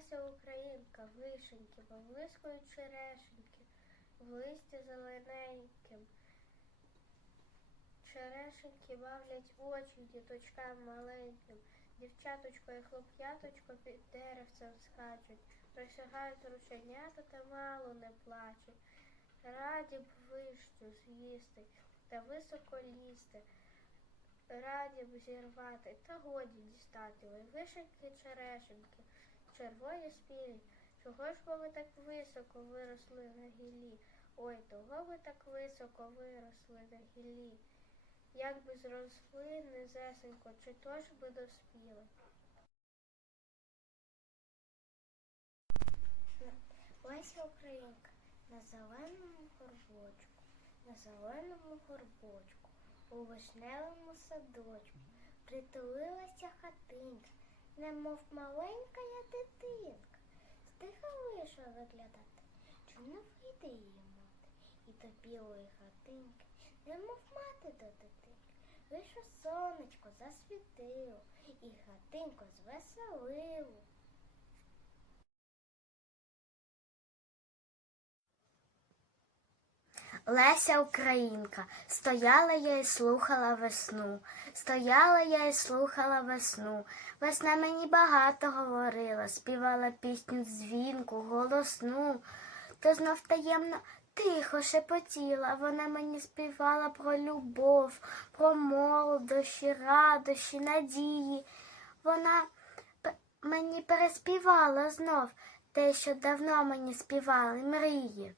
Леся Українка, вишеньки, поблискують черешеньки, в листі зелененьким. Черешеньки бавлять очі діточкам маленьким. Дівчаточко і хлоп'яточко під деревцем скачуть, присягають рученята та мало не плачуть. Раді б вишню з'їсти та високо лізти, раді б зірвати, та годі дістати. Вишеньки черешеньки, червоні спілі. Чого ж бо ви так високо виросли на гіллі? Ой, того ви так високо виросли на гіллі. Як би зросли низесенько, чи то ж би доспіли? Леся Українка на зеленому горбочку, на зеленому горбочку, у вишневому садочку притулилася хатинка, немов маленька я дитинка. Стиха лише виглядати, чи не вийде її мати, і до білої хатинки, немов мати до дитинки. лише сонечко, засвітило, і хатинку звеселило. Леся Українка, стояла я і слухала весну, стояла я і слухала весну. Весна мені багато говорила, співала пісню дзвінку, голосну, то знов таємно тихо шепотіла. Вона мені співала про любов, про молодощі, радощі, надії. Вона мені переспівала знов те, що давно мені співали мрії.